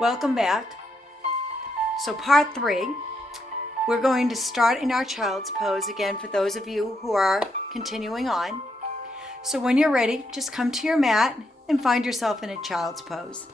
Welcome back. So part 3, we're going to start in our child's pose again for those of you who are continuing on. So when you're ready, just come to your mat and find yourself in a child's pose.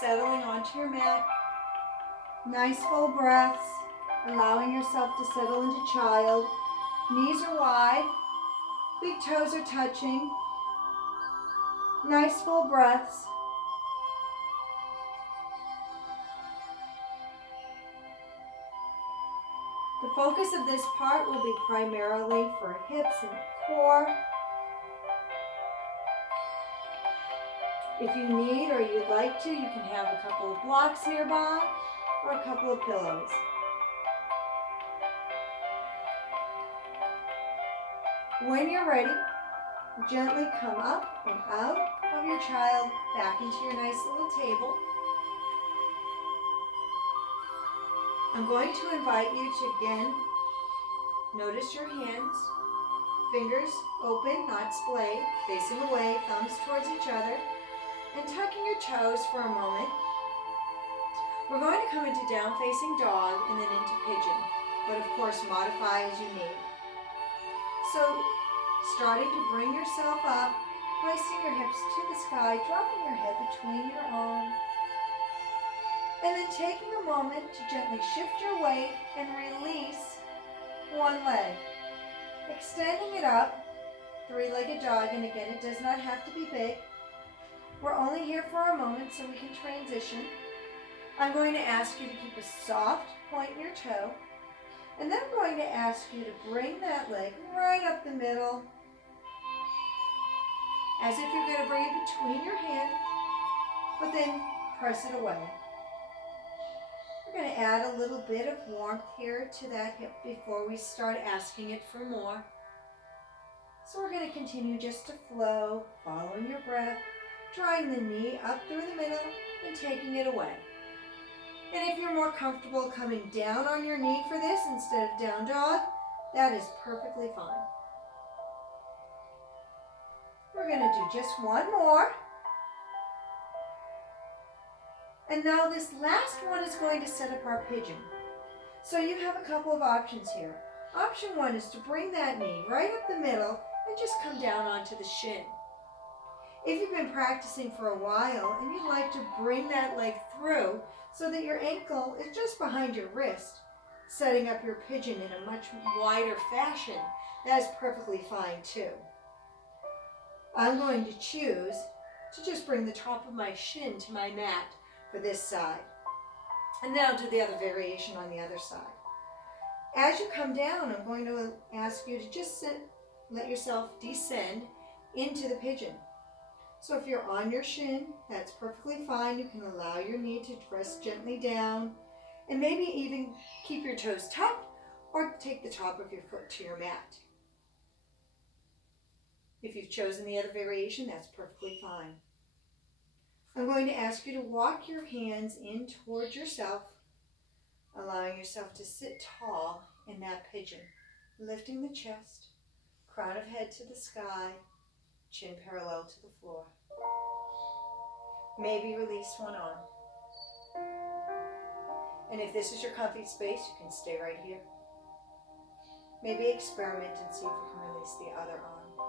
Settling onto your mat. Nice full breaths, allowing yourself to settle into child. Knees are wide, big toes are touching. Nice full breaths. The focus of this part will be primarily for hips and core. If you need or you'd like to, you can have a couple of blocks nearby or a couple of pillows. When you're ready, gently come up and out of your child, back into your nice little table. I'm going to invite you to again notice your hands, fingers open, not splayed, facing away, thumbs towards each other, and tucking your toes for a moment. We're going to come into down facing dog and then into pigeon, but of course modify as you need. So starting to bring yourself up, placing your hips to the sky, dropping your head between your arms, and then taking a moment to gently shift your weight and release one leg. Extending it up, three-legged dog, and again, it does not have to be big. We're only here for a moment so we can transition. I'm going to ask you to keep a soft point in your toe, and then I'm going to ask you to bring that leg right up the middle, as if you're going to bring it between your hands, but then press it away. We're going to add a little bit of warmth here to that hip before we start asking it for more. So we're going to continue just to flow, following your breath, drawing the knee up through the middle and taking it away. And if you're more comfortable coming down on your knee for this instead of down dog, that is perfectly fine. We're going to do just one more. And now this last one is going to set up our pigeon. So you have a couple of options here. Option 1 is to bring that knee right up the middle and just come down onto the shin. If you've been practicing for a while and you'd like to bring that leg through so that your ankle is just behind your wrist, setting up your pigeon in a much wider fashion, that is perfectly fine too. I'm going to choose to just bring the top of my shin to my mat for this side. And then I'll do the other variation on the other side. As you come down, I'm going to ask you to just let yourself descend into the pigeon. So if you're on your shin, that's perfectly fine. You can allow your knee to press gently down and maybe even keep your toes tucked or take the top of your foot to your mat. If you've chosen the other variation, that's perfectly fine. I'm going to ask you to walk your hands in towards yourself, allowing yourself to sit tall in that pigeon, lifting the chest, crown of head to the sky, chin parallel to the floor. Maybe release one arm. And if this is your comfy space, you can stay right here. Maybe experiment and see if you can release the other arm.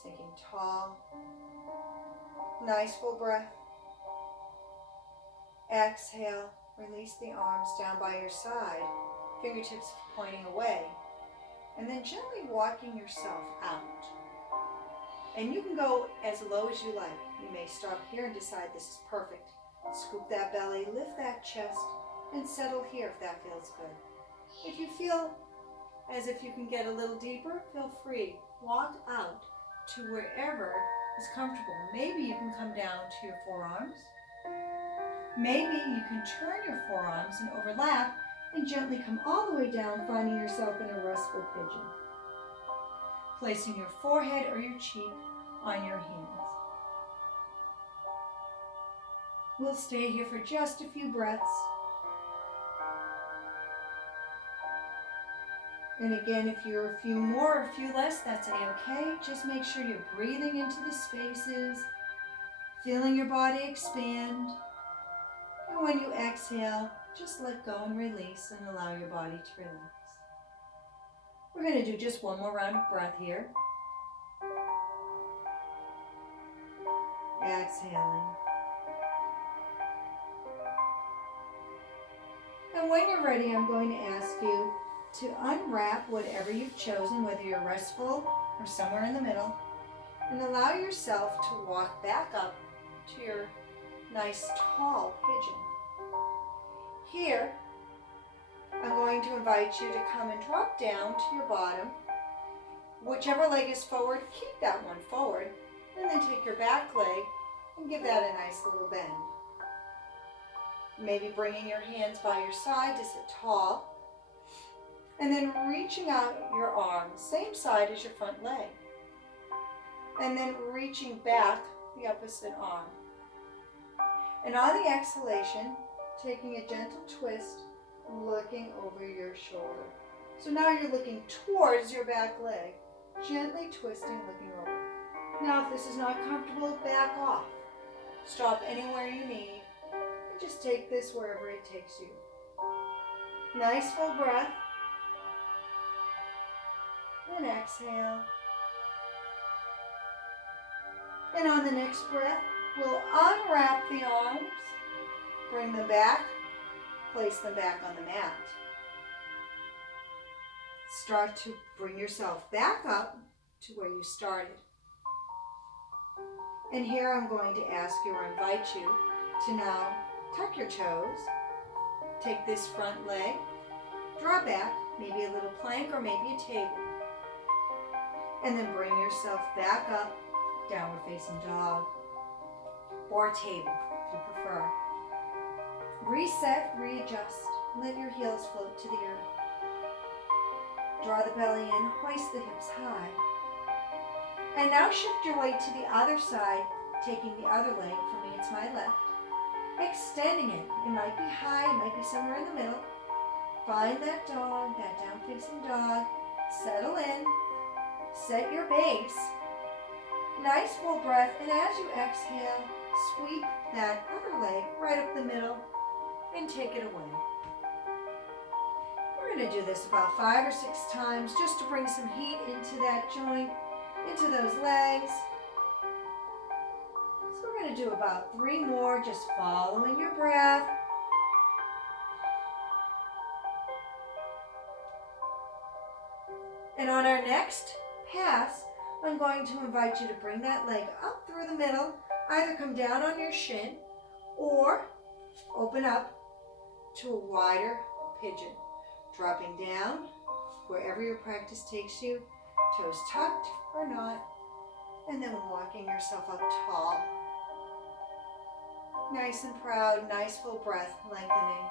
Sinking tall. Nice full breath. Exhale. Release the arms down by your side, fingertips pointing away, and then gently walking yourself out. And you can go as low as you like. You may stop here and decide this is perfect. Scoop that belly, lift that chest, and settle here if that feels good. If you feel as if you can get a little deeper, feel free. Walk out to wherever is comfortable. Maybe you can come down to your forearms. Maybe you can turn your forearms and overlap and gently come all the way down, finding yourself in a restful pigeon. Placing your forehead or your cheek on your hands. We'll stay here for just a few breaths. And again, if you're a few more or a few less, that's a-okay. Just make sure you're breathing into the spaces, feeling your body expand. And when you exhale, just let go and release and allow your body to relax. We're going to do just one more round of breath here. Exhaling. And when you're ready, I'm going to ask you to unwrap whatever you've chosen, whether you're restful or somewhere in the middle, and allow yourself to walk back up to your nice tall pigeon. Here, I'm going to invite you to come and drop down to your bottom. Whichever leg is forward, keep that one forward, and then take your back leg and give that a nice little bend. Maybe bringing your hands by your side to sit tall, and then reaching out your arms, same side as your front leg, and then reaching back the opposite arm. And on the exhalation, taking a gentle twist, looking over your shoulder. So now you're looking towards your back leg, gently twisting, looking over. Now if this is not comfortable, back off. Stop anywhere you need, and just take this wherever it takes you. Nice full breath. And exhale. And on the next breath, we'll unwrap the arms, bring them back, place them back on the mat. Start to bring yourself back up to where you started. And here I'm going to ask you or invite you to now tuck your toes, take this front leg, draw back, maybe a little plank or maybe a table. And then bring yourself back up, downward facing dog, or table if you prefer. Reset, readjust, let your heels float to the earth. Draw the belly in, hoist the hips high. And now shift your weight to the other side, taking the other leg, for me it's my left. Extending it, it might be high, it might be somewhere in the middle. Find that dog, that down facing dog, settle in. Set your base. Nice full breath, and as you exhale, sweep that other leg right up the middle and take it away. We're going to do this about 5 or 6 times just to bring some heat into that joint, into those legs. So we're going to do about 3 more, just following your breath. And on our next pass, I'm going to invite you to bring that leg up through the middle, either come down on your shin or open up to a wider pigeon. Dropping down wherever your practice takes you, toes tucked or not, and then walking yourself up tall. Nice and proud, nice full breath, lengthening.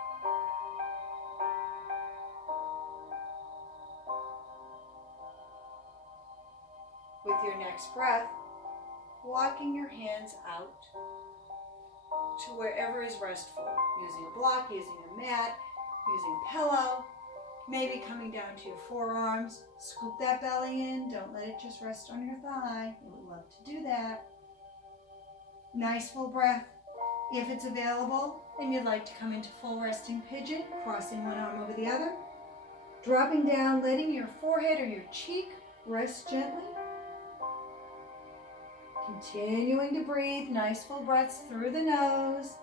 With your next breath, walking your hands out to wherever is restful, using a block, using a mat, using a pillow, maybe coming down to your forearms. Scoop that belly in, don't let it just rest on your thigh. We would love to do that. Nice full breath. If it's available and you'd like to come into full resting pigeon, crossing one arm over the other, dropping down, letting your forehead or your cheek rest gently. Continuing to breathe, nice full breaths through the nose,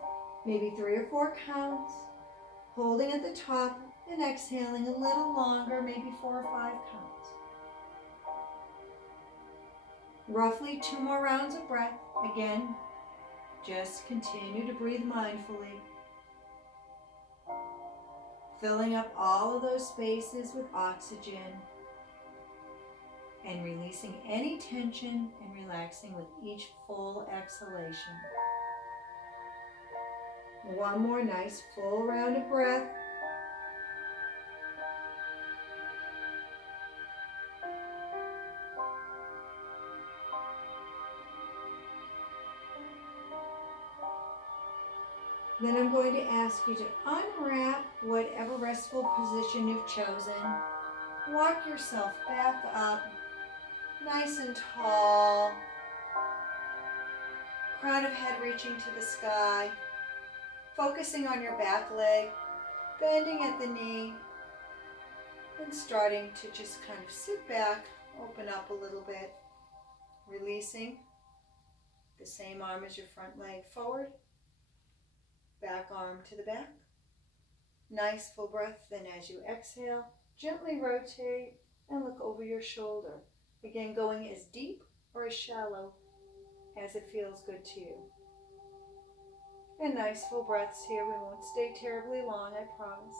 maybe 3 or 4 counts, holding at the top and exhaling a little longer, maybe 4 or 5 counts. Roughly 2 more rounds of breath. Again, just continue to breathe mindfully, filling up all of those spaces with oxygen, and releasing any tension and relaxing with each full exhalation. One more nice full round of breath. Then I'm going to ask you to unwrap whatever restful position you've chosen. Walk yourself back up, nice and tall. Crown of head reaching to the sky. Focusing on your back leg, bending at the knee, and starting to just kind of sit back, open up a little bit, releasing the same arm as your front leg forward, back arm to the back. Nice full breath. Then as you exhale, gently rotate and look over your shoulder. Again, going as deep or as shallow as it feels good to you. And nice full breaths here. We won't stay terribly long, I promise.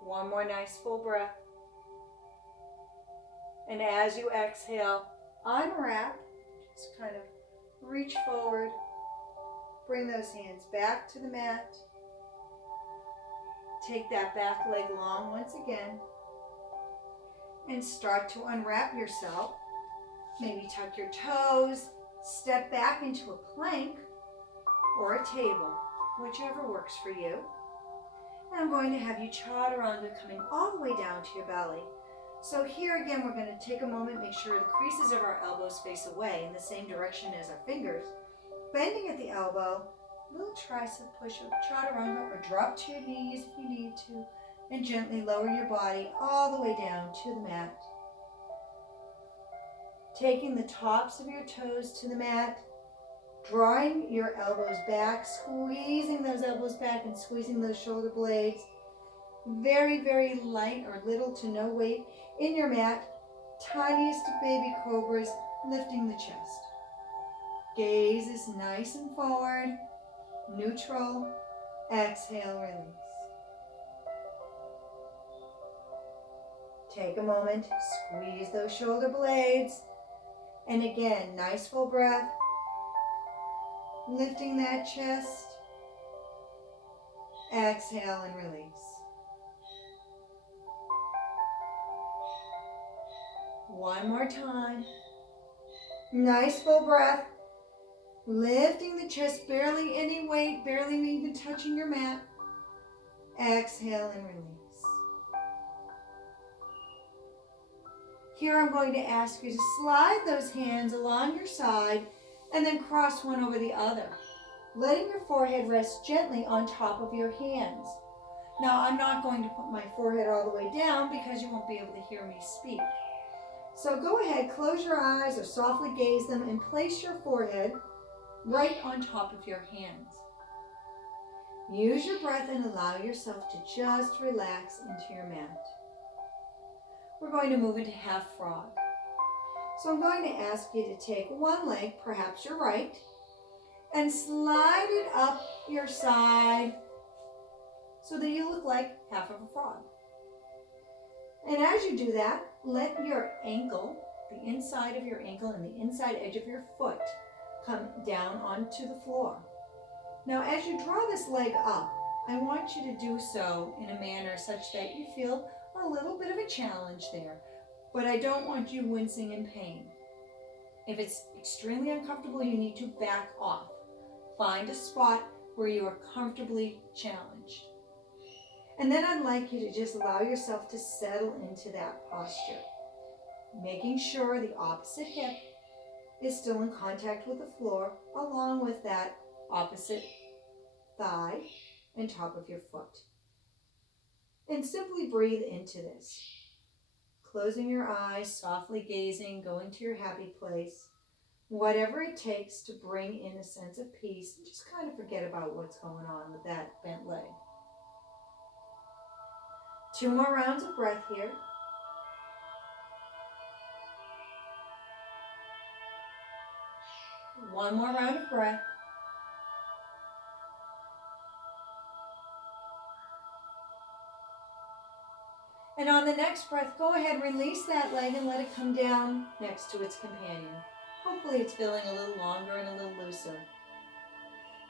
One more nice full breath. And as you exhale, unwrap, just kind of reach forward, bring those hands back to the mat. Take that back leg long once again and start to unwrap yourself. Maybe tuck your toes, step back into a plank or a table, whichever works for you. And I'm going to have you chaturanga coming all the way down to your belly. So here again, we're going to take a moment, make sure the creases of our elbows face away in the same direction as our fingers. Bending at the elbow, little tricep push-up, chaturanga, or drop to your knees if you need to, and gently lower your body all the way down to the mat. Taking the tops of your toes to the mat, drawing your elbows back, squeezing those elbows back and squeezing those shoulder blades. Very, very light or little to no weight in your mat. Tiniest of baby cobras, lifting the chest. Gaze is nice and forward. Neutral. Exhale, release. Take a moment, squeeze those shoulder blades. And again, nice full breath. Lifting that chest. Exhale and release. One more time. Nice full breath. Lifting the chest, barely any weight, barely even touching your mat. Exhale and release. Here I'm going to ask you to slide those hands along your side and then cross one over the other, letting your forehead rest gently on top of your hands. Now, I'm not going to put my forehead all the way down because you won't be able to hear me speak. So go ahead, close your eyes or softly gaze them and place your forehead right on top of your hands. Use your breath and allow yourself to just relax into your mat. We're going to move into half frog. So I'm going to ask you to take one leg, perhaps your right, and slide it up your side so that you look like half of a frog. And as you do that, let your ankle, the inside of your ankle and the inside edge of your foot come down onto the floor. Now, as you draw this leg up, I want you to do so in a manner such that you feel a little bit of a challenge there, but I don't want you wincing in pain. If it's extremely uncomfortable, you need to back off. Find a spot where you are comfortably challenged. And then I'd like you to just allow yourself to settle into that posture, making sure the opposite hip is still in contact with the floor, along with that opposite thigh and top of your foot. And simply breathe into this. Closing your eyes, softly gazing, going to your happy place. Whatever it takes to bring in a sense of peace, just kind of forget about what's going on with that bent leg. 2 more rounds of breath here. One more round of breath. And on the next breath, go ahead, release that leg and let it come down next to its companion. Hopefully it's feeling a little longer and a little looser.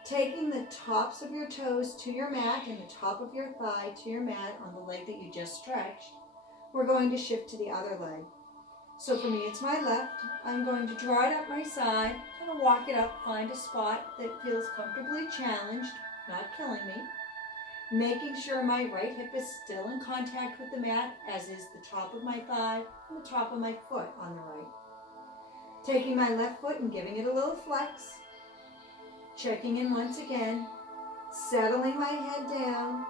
Taking the tops of your toes to your mat and the top of your thigh to your mat on the leg that you just stretched, we're going to shift to the other leg. So for me, it's my left. I'm going to draw it up my side, kind of walk it up, find a spot that feels comfortably challenged, not killing me. Making sure my right hip is still in contact with the mat, as is the top of my thigh and the top of my foot on the right. Taking my left foot and giving it a little flex. Checking in once again, settling my head down,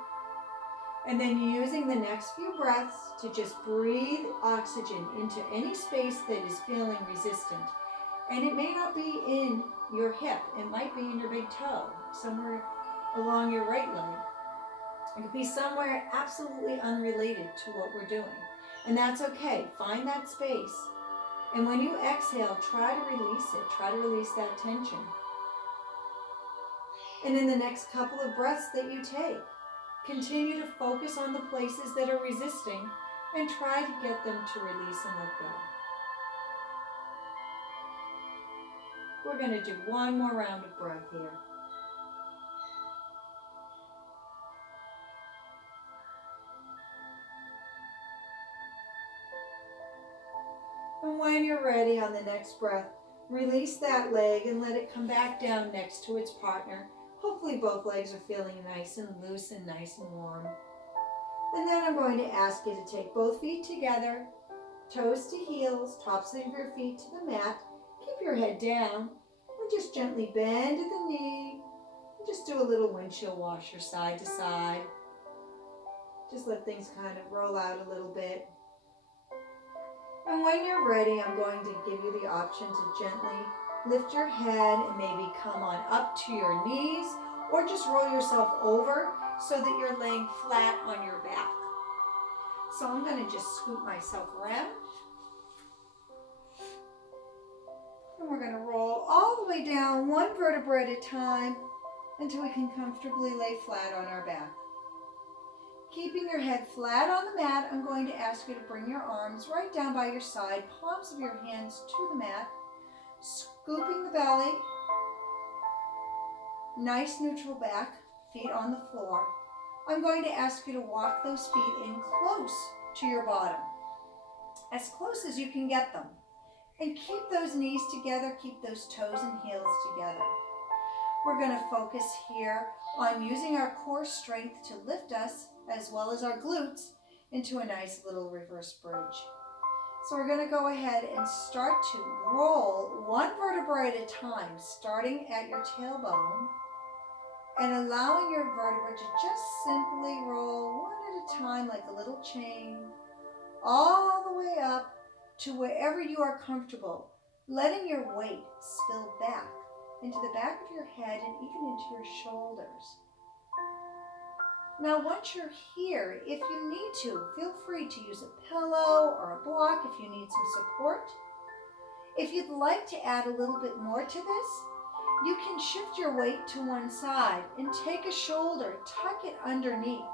and then using the next few breaths to just breathe oxygen into any space that is feeling resistant. And it may not be in your hip, it might be in your big toe, somewhere along your right leg. It could be somewhere absolutely unrelated to what we're doing. And that's okay, find that space. And when you exhale, try to release it, try to release that tension. And in the next couple of breaths that you take, continue to focus on the places that are resisting and try to get them to release and let go. We're going to do one more round of breath here. And when you're ready on the next breath, release that leg and let it come back down next to its partner. Hopefully both legs are feeling nice and loose and nice and warm. And then I'm going to ask you to take both feet together, toes to heels, tops of your feet to the mat. Keep your head down and just gently bend at the knee. And just do a little windshield washer side to side. Just let things kind of roll out a little bit. And when you're ready, I'm going to give you the option to gently lift your head and maybe come on up to your knees, or just roll yourself over so that you're laying flat on your back. So I'm going to just scoot myself around. And we're going to roll all the way down, one vertebra at a time, until we can comfortably lay flat on our back. Keeping your head flat on the mat, I'm going to ask you to bring your arms right down by your side, palms of your hands to the mat, scooping the belly, nice neutral back, feet on the floor. I'm going to ask you to walk those feet in close to your bottom, as close as you can get them. And keep those knees together, keep those toes and heels together. We're going to focus here on using our core strength to lift us, as well as our glutes, into a nice little reverse bridge. So we're going to go ahead and start to roll one vertebra at a time, starting at your tailbone and allowing your vertebra to just simply roll one at a time like a little chain, all the way up to wherever you are comfortable, letting your weight spill back into the back of your head and even into your shoulders. Now, once you're here, if you need to, feel free to use a pillow or a block if you need some support. If you'd like to add a little bit more to this, you can shift your weight to one side and take a shoulder, tuck it underneath,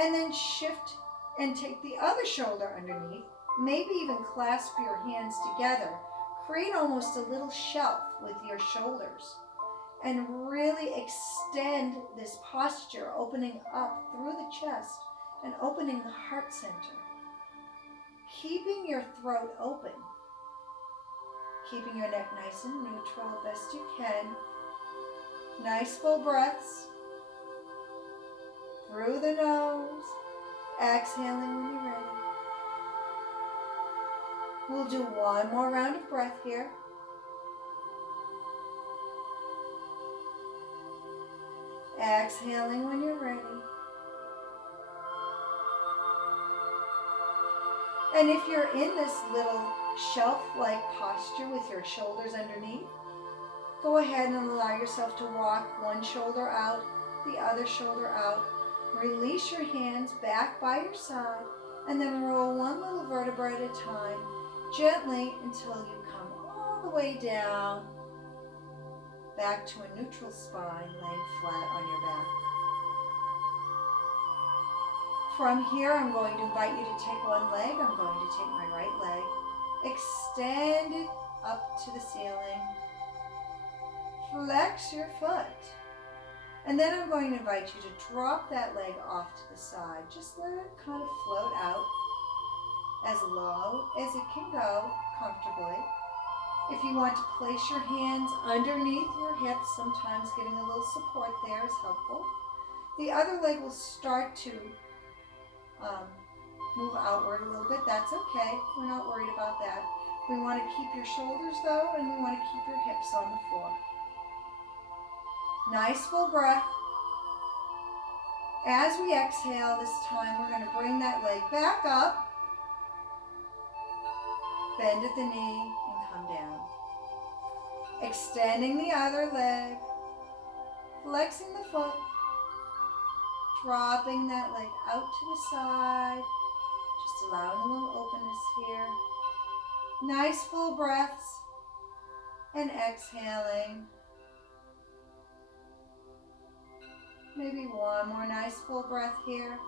and then shift and take the other shoulder underneath, maybe even clasp your hands together. Create almost a little shelf with your shoulders and really extend this posture, opening up through the chest and opening the heart center. Keeping your throat open, keeping your neck nice and neutral best you can. Nice full breaths through the nose, exhaling when you're ready. We'll do one more round of breath here. Exhaling when you're ready. And if you're in this little shelf-like posture with your shoulders underneath, go ahead and allow yourself to walk one shoulder out, the other shoulder out. Release your hands back by your side, and then roll one little vertebra at a time, gently until you come all the way down, back to a neutral spine, laying flat on your back. From here, I'm going to invite you to take one leg. I'm going to take my right leg, extend it up to the ceiling, flex your foot, and then I'm going to invite you to drop that leg off to the side. Just let it kind of float out. as low as it can go comfortably. If you want to place your hands underneath your hips, sometimes getting a little support there is helpful. The other leg will start to move outward a little bit. That's okay. We're not worried about that. We want to keep your shoulders though, and we want to keep your hips on the floor. Nice full breath. As we exhale this time, we're going to bring that leg back up, bend at the knee, and come down. Extending the other leg, flexing the foot, dropping that leg out to the side, just allowing a little openness here. Nice full breaths, and exhaling. Maybe one more nice full breath here.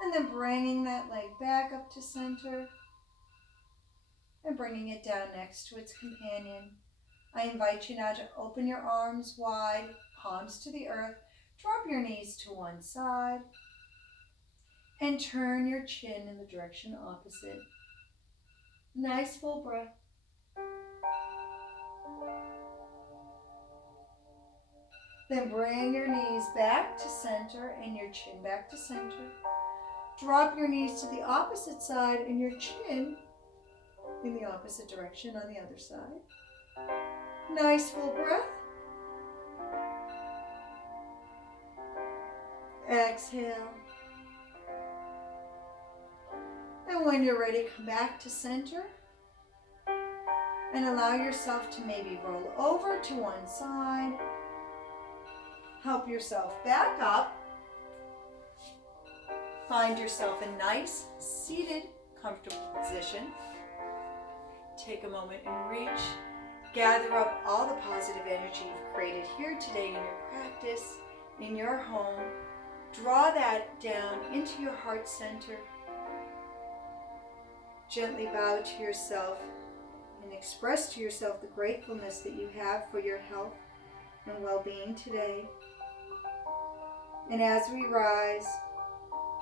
And then bringing that leg back up to center and bringing it down next to its companion. I invite you now to open your arms wide, palms to the earth. Drop your knees to one side and turn your chin in the direction opposite. Nice full breath. Then bring your knees back to center and your chin back to center. Drop your knees to the opposite side and your chin in the opposite direction on the other side. Nice full breath. Exhale. And when you're ready, come back to center and allow yourself to maybe roll over to one side. Help yourself back up. Find yourself a nice, seated, comfortable position. Take a moment and reach. Gather up all the positive energy you've created here today in your practice, in your home. Draw that down into your heart center. Gently bow to yourself and express to yourself the gratefulness that you have for your health and well-being today. And as we rise,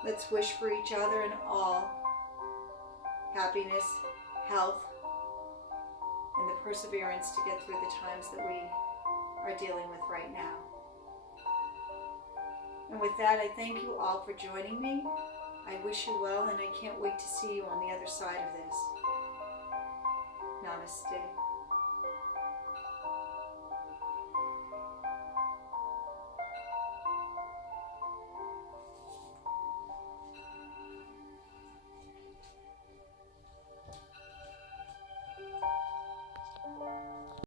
let's wish for each other and all happiness, health, and the perseverance to get through the times that we are dealing with right now. And with that, I thank you all for joining me. I wish you well, and I can't wait to see you on the other side of this. Namaste.